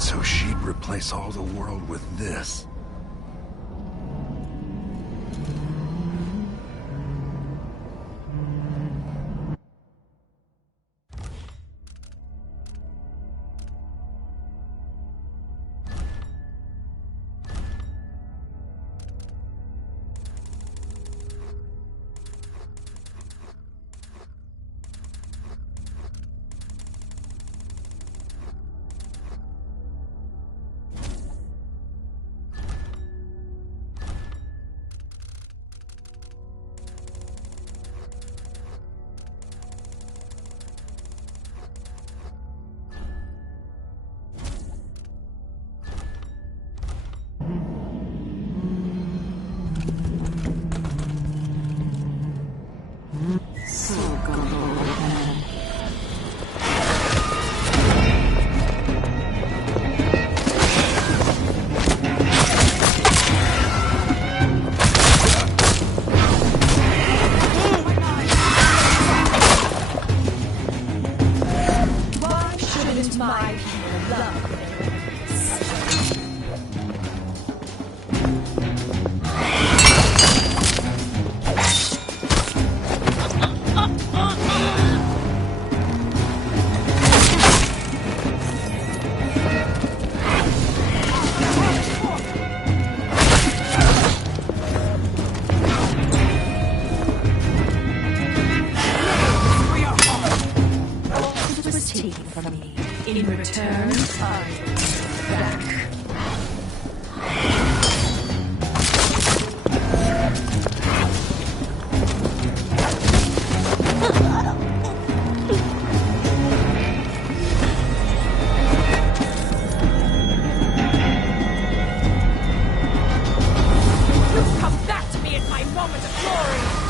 So she'd replace all the world with this. In return, back. Come back to me in my moment of glory!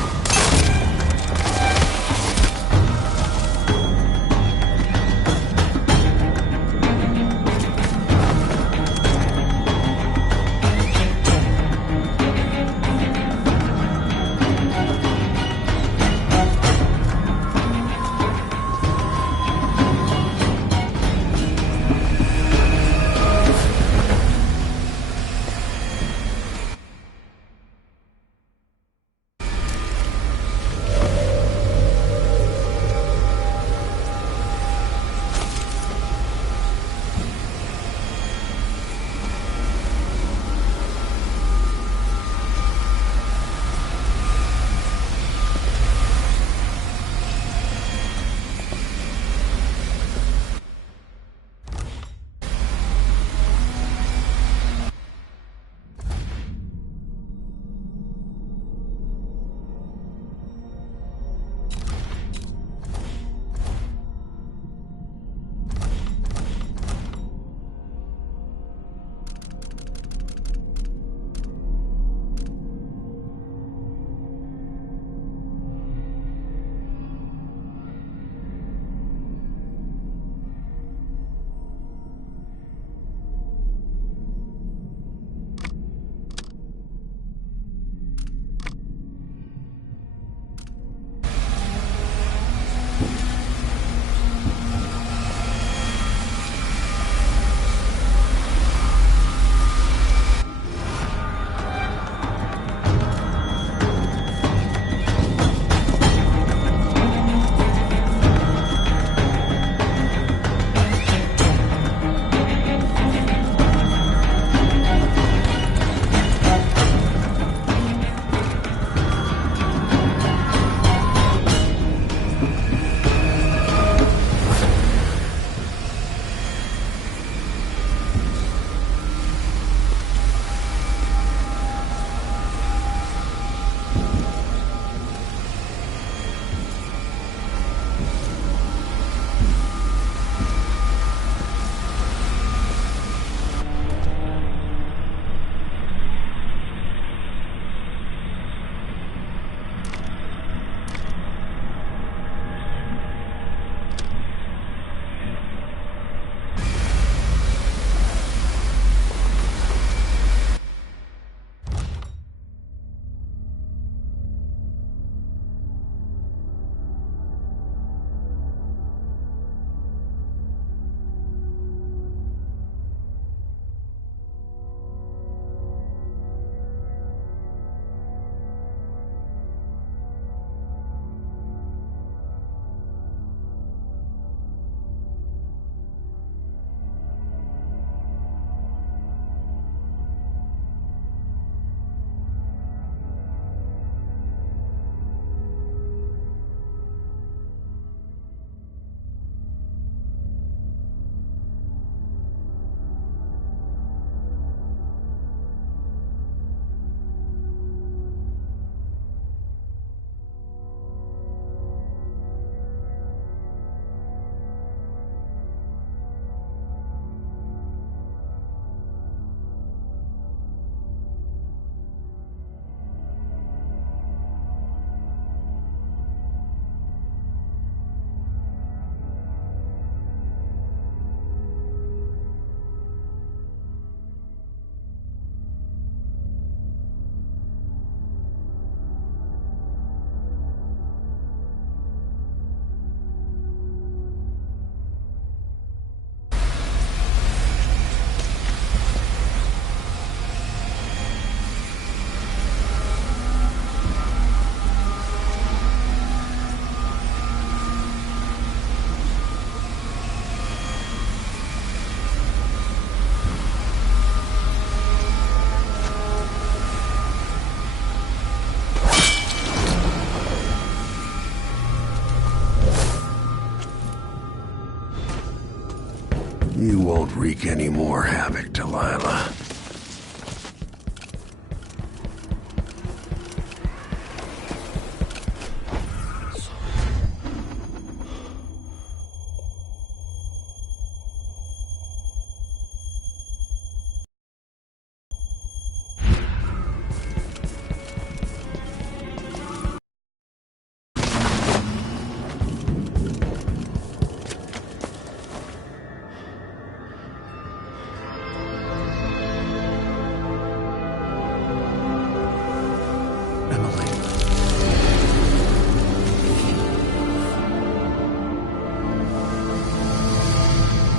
wreak any more havoc, Delilah.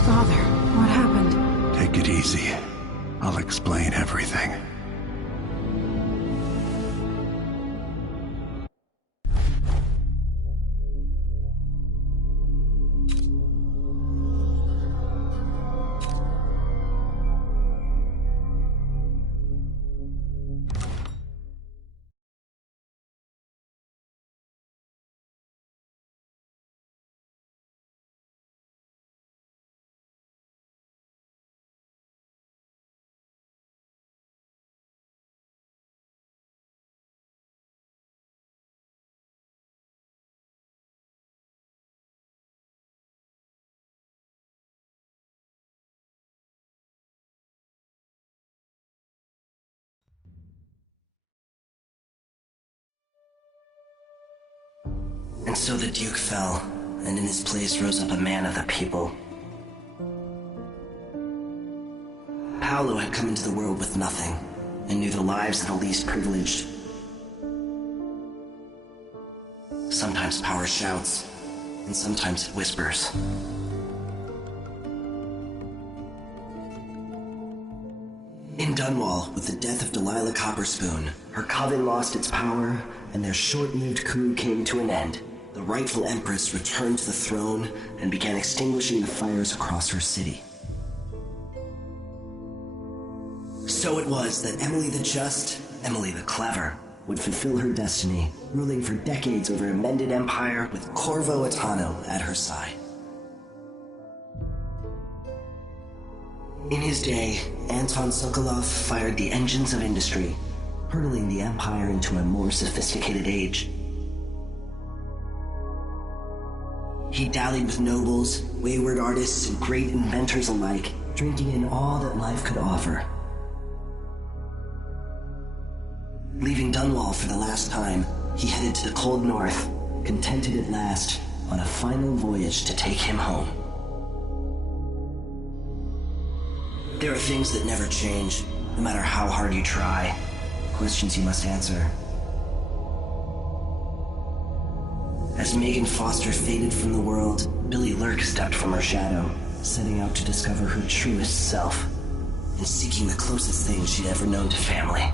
Father, what happened? Take it easy. I'll explain everything. And so the Duke fell, and in his place rose up a man of the people. Paolo had come into the world with nothing, and knew the lives of the least privileged. Sometimes power shouts, and sometimes it whispers. In Dunwall, with the death of Delilah Copperspoon, her coven lost its power, and their short-lived coup came to an end. The rightful Empress returned to the throne and began extinguishing the fires across her city. So it was that Emily the Just, Emily the Clever, would fulfill her destiny, ruling for decades over a mended empire with Corvo Attano at her side. In his day, Anton Sokolov fired the engines of industry, hurtling the empire into a more sophisticated age. He dallied with nobles, wayward artists, and great inventors alike, drinking in all that life could offer. Leaving Dunwall for the last time, he headed to the cold north, contented at last, on a final voyage to take him home. There are things that never change, no matter how hard you try. Questions you must answer. As Megan Foster faded from the world, Billy Lurk stepped from her shadow, setting out to discover her truest self, and seeking the closest thing she'd ever known to family.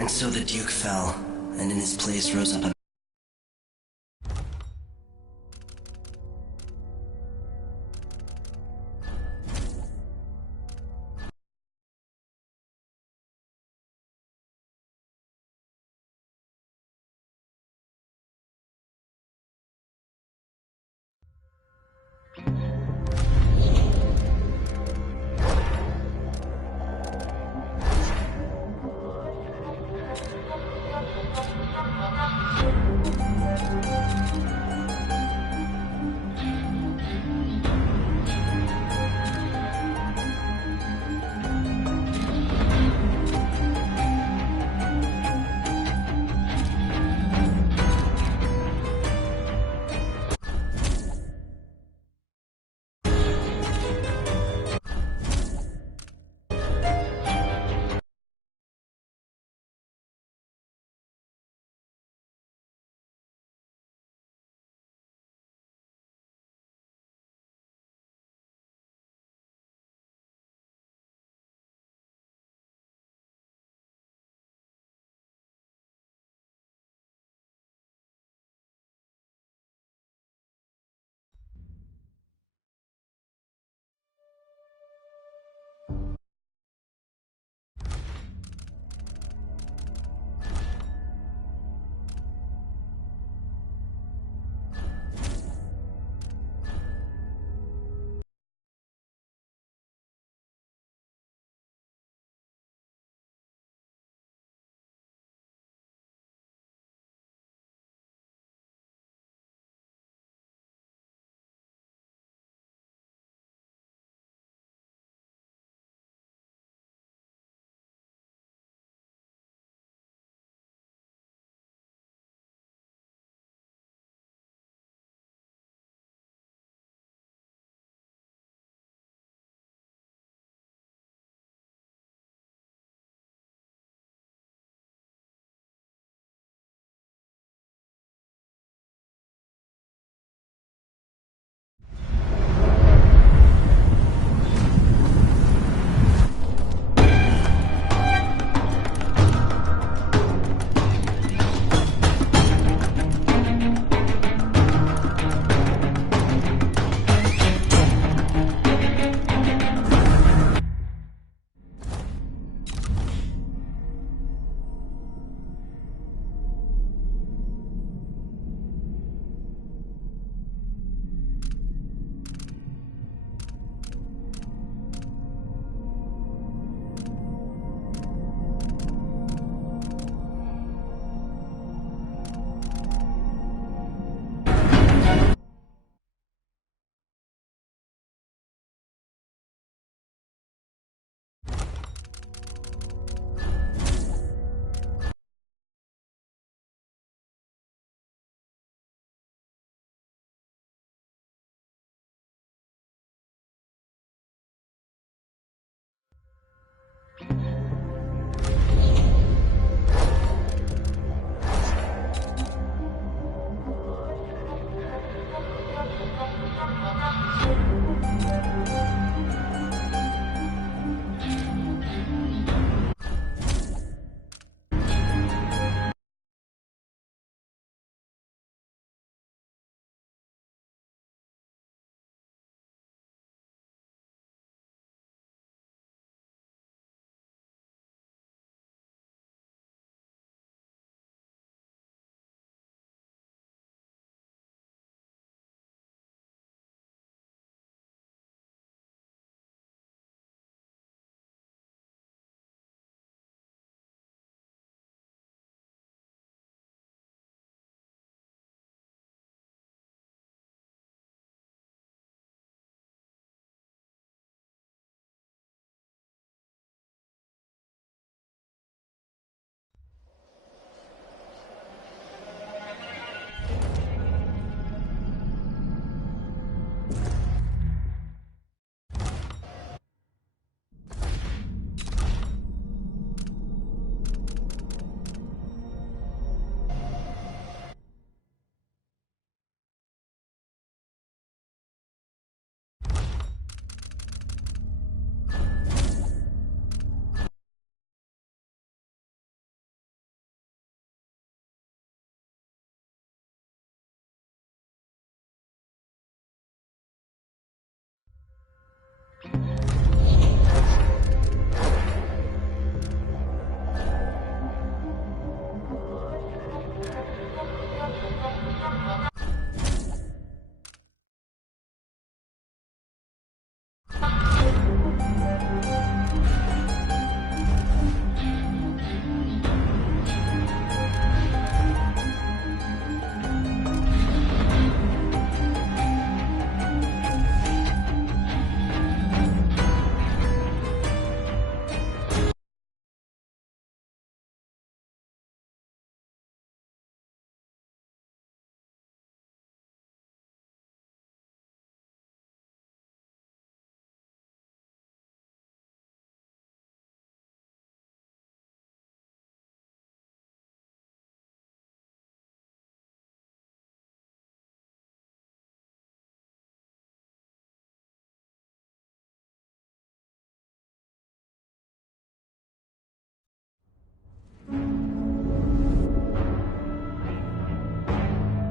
And so the Duke fell, and in his place rose up a...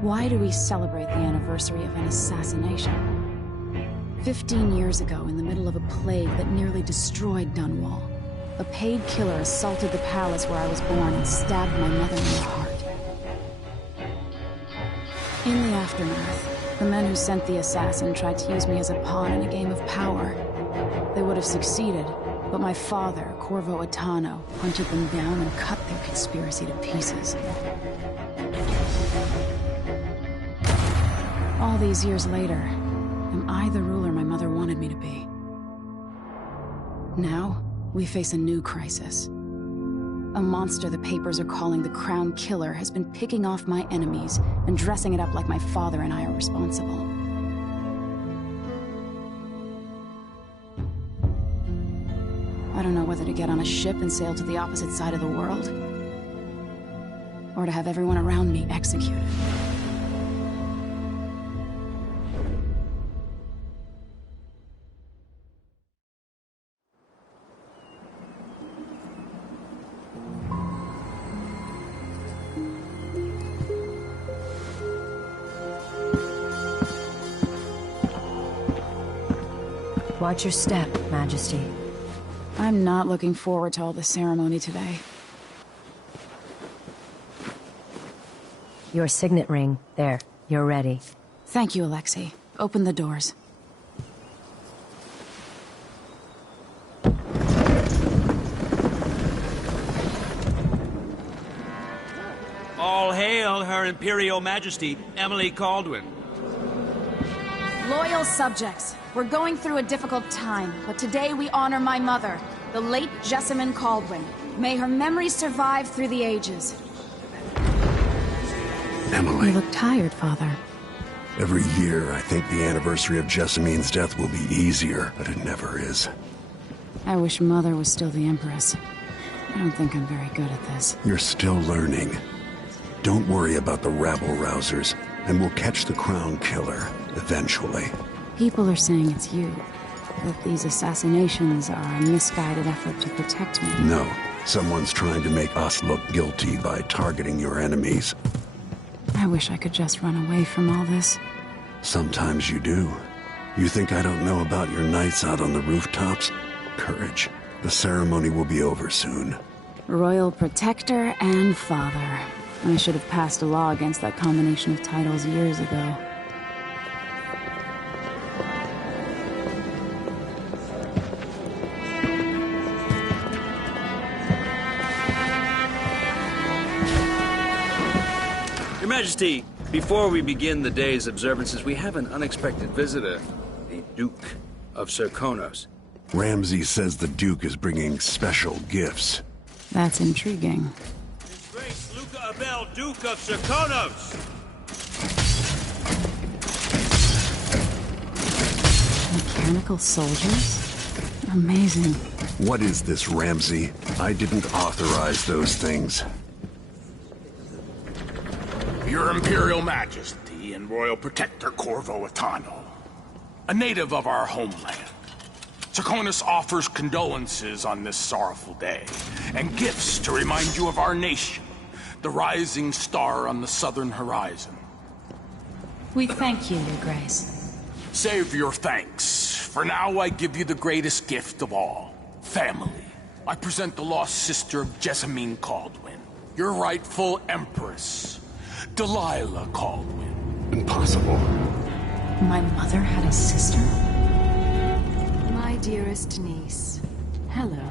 Why do we celebrate the anniversary of an assassination? 15 years ago, in the middle of a plague that nearly destroyed Dunwall, a paid killer assaulted the palace where I was born and stabbed my mother in the heart. In the aftermath, the men who sent the assassin tried to use me as a pawn in a game of power. They would have succeeded, but my father, Corvo Attano, hunted them down and cut their conspiracy to pieces. All these years later, am I the ruler my mother wanted me to be? Now, we face a new crisis. A monster the papers are calling the Crown Killer has been picking off my enemies and dressing it up like my father and I are responsible. I don't know whether to get on a ship and sail to the opposite side of the world, or to have everyone around me executed. Watch your step, Majesty. I'm not looking forward to all the ceremony today. Your signet ring. There. You're ready. Thank you, Alexei. Open the doors. All hail Her Imperial Majesty, Emily Caldwin. Loyal subjects, we're going through a difficult time, but today we honor my mother, the late Jessamine Caldwin. May her memory survive through the ages. Emily, You look tired, Father. every year I think the anniversary of Jessamine's death will be easier, but it never is. I wish Mother was still the Empress. I don't think I'm very good at this. You're still learning. Don't worry about the rabble-rousers, and we'll catch the Crown Killer, eventually. People are saying it's you. That these assassinations are a misguided effort to protect me. No, someone's trying to make us look guilty by targeting your enemies. I wish I could just run away from all this. Sometimes you do. You think I don't know about your nights out on the rooftops? Courage. The ceremony will be over soon. Royal Protector and Father. I should have passed a law against that combination of titles years ago. Your Majesty, before we begin the day's observances, we have an unexpected visitor, the Duke of Serkonos. Ramsay says the Duke is bringing special gifts. That's intriguing. His Grace Luca Abel, Duke of Serkonos! Mechanical soldiers? Amazing. What is this, Ramsay? I didn't authorize those things. Your Imperial Majesty and Royal Protector Corvo Attano, a native of our homeland. Serkonos offers condolences on this sorrowful day, and gifts to remind you of our nation, the rising star on the southern horizon. We thank you, Your Grace. Save your thanks. For now, I give you the greatest gift of all, family. I present the lost sister of Jessamine Caldwin, your rightful Empress, Delilah Caldwin. Impossible. My mother had a sister? My dearest niece, hello.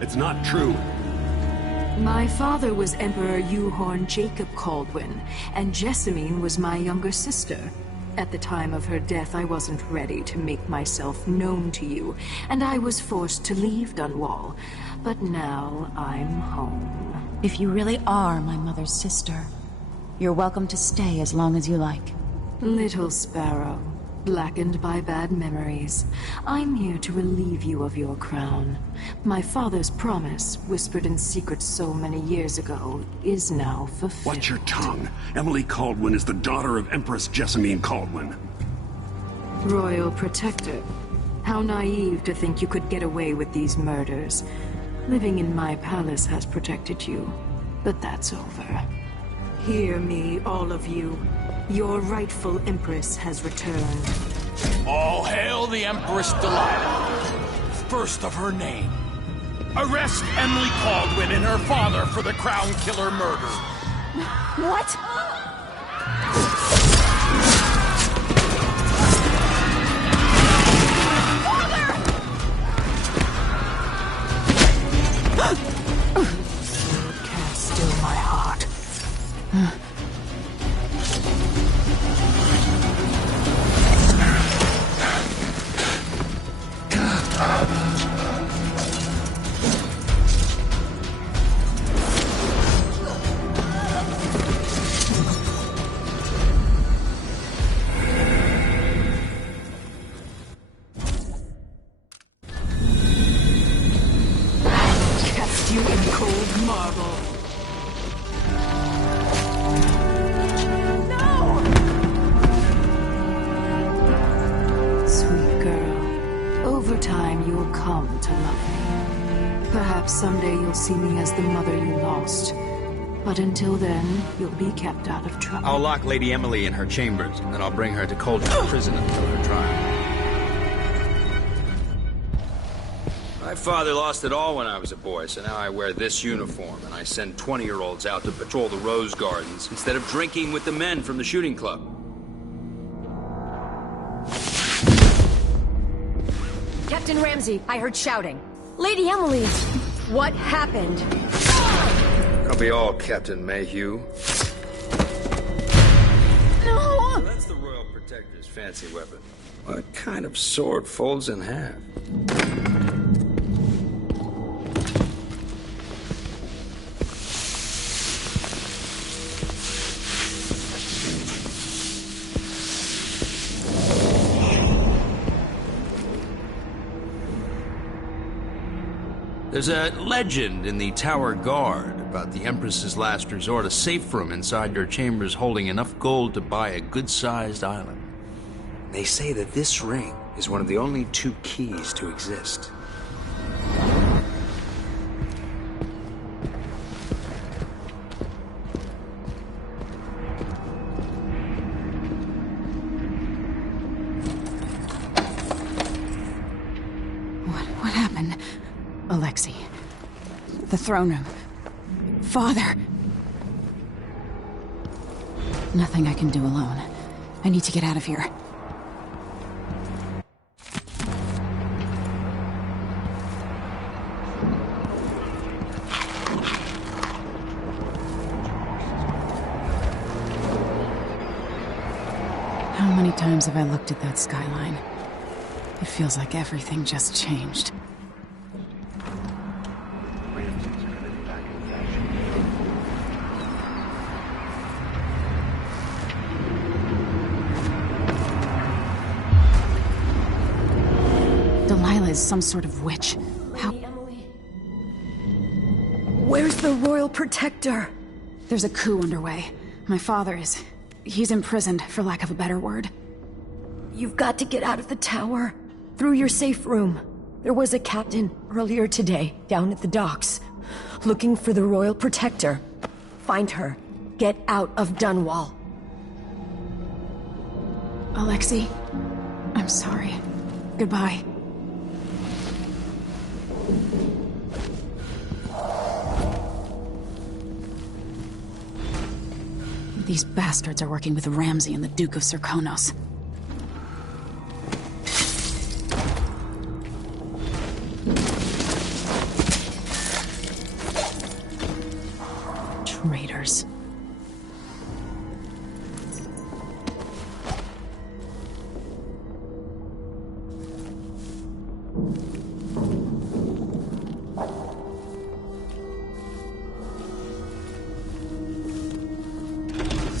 It's not true. My father was Emperor Euhorn Jacob Caldwin, and Jessamine was my younger sister. At the time of her death, I wasn't ready to make myself known to you, and I was forced to leave Dunwall. But now I'm home. If you really are my mother's sister, you're welcome to stay as long as you like. Little sparrow, blackened by bad memories, I'm here to relieve you of your crown. My father's promise, whispered in secret so many years ago, is now fulfilled. Watch your tongue. Emily Caldwin is the daughter of Empress Jessamine Caldwin. Royal Protector, how naive to think you could get away with these murders. Living in my palace has protected you, but that's over. Hear me, all of you. Your rightful Empress has returned. All hail the Empress Delilah, first of her name. Arrest Emily Caldwin and her father for the Crown Killer murder. What? Can't still my heart. Cast you in cold marble. Sweet girl, over time you'll come to love me. Perhaps someday you'll see me as the mother you lost. But until then, you'll be kept out of trouble. I'll lock Lady Emily in her chambers, and then I'll bring her to Coldtown Prison until her trial. My father lost it all when I was a boy, so now I wear this uniform, and I send 20-year-olds out to patrol the rose gardens instead of drinking with the men from the shooting club. Captain Ramsey, I heard shouting. Lady Emily, what happened? I'll be all Captain Mayhew. No! So that's the Royal Protector's fancy weapon. What kind of sword folds in half? There's a legend in the Tower Guard about the Empress's last resort, a safe room inside your chambers holding enough gold to buy a good-sized island. They say that this ring is one of the only 2 keys to exist. What happened? Alexei. The throne room. Father. Nothing I can do alone. I need to get out of here. How many times have I looked at that skyline? It feels like everything just changed. Delilah is some sort of witch. How? Where's the Royal Protector? There's a coup underway. My father is... he's imprisoned, for lack of a better word. You've got to get out of the tower. Through your safe room. There was a captain earlier today, down at the docks, looking for the Royal Protector. Find her. Get out of Dunwall. Alexei, I'm sorry. Goodbye. These bastards are working with Ramsey and the Duke of Serkonos. Traitors.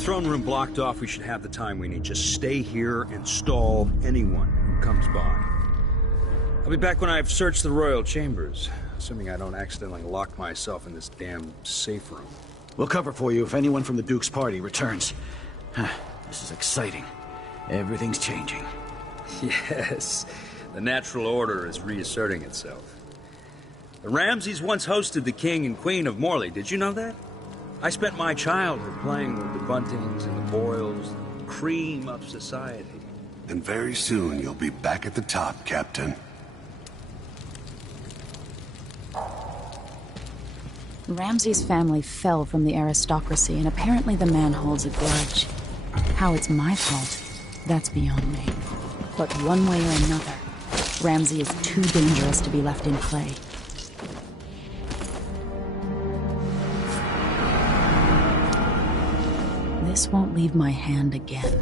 Throne room blocked off. We should have the time we need. Just stay here and stall anyone who comes by. I'll be back when I've searched the royal chambers, assuming I don't accidentally lock myself in this damn safe room. We'll cover for you if anyone from the Duke's party returns. This is exciting. Everything's changing. Yes, the natural order is reasserting itself. The Ramseys once hosted the King and Queen of Morley. Did you know that? I spent my childhood playing with the Buntings and the Boyles, the cream of society. And very soon you'll be back at the top, Captain. Ramsey's family fell from the aristocracy, and apparently the man holds a grudge. How it's my fault, that's beyond me. But one way or another, Ramsey is too dangerous to be left in play. This won't leave my hand again.